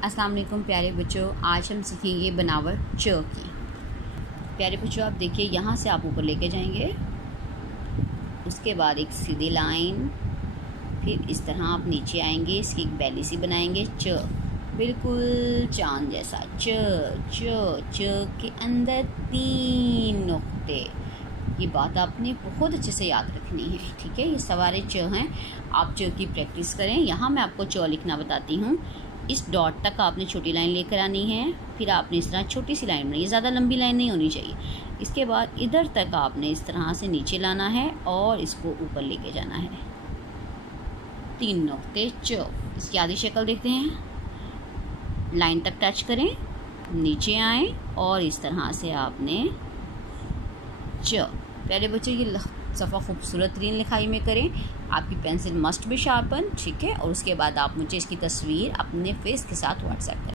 अस्सलाम वालेकुम प्यारे बच्चों, आज हम सीखेंगे बनावट च की। प्यारे बच्चों, आप देखिए यहाँ से आप ऊपर लेके जाएंगे, उसके बाद एक सीधी लाइन, फिर इस तरह आप नीचे आएंगे, इसकी एक बैली सी बनाएंगे च, बिल्कुल चांद जैसा च च च के अंदर 3 नुक्ते। ये बात आपने बहुत अच्छे से याद रखनी है, ठीक है। ये सवारे च हैं, आप च की प्रैक्टिस करें। यहाँ मैं आपको च लिखना बताती हूँ। इस डॉट तक आपने छोटी लाइन लेकर आनी है, फिर आपने इस तरह छोटी सी लाइन बनाई, ज़्यादा लंबी लाइन नहीं होनी चाहिए। इसके बाद इधर तक आपने इस तरह से नीचे लाना है और इसको ऊपर लेके जाना है। 3 नुक्ते च। इसकी आधी शक्ल देखते हैं। लाइन तक टच करें, नीचे आए और इस तरह से आपने च। पहले बच्चे ये सफ़ा खूबसूरत तरीन लिखाई में करें। आपकी पेंसिल मस्ट भी शार्पन, ठीक है। और उसके बाद आप मुझे इसकी तस्वीर अपने फेस के साथ व्हाट्सएप करें।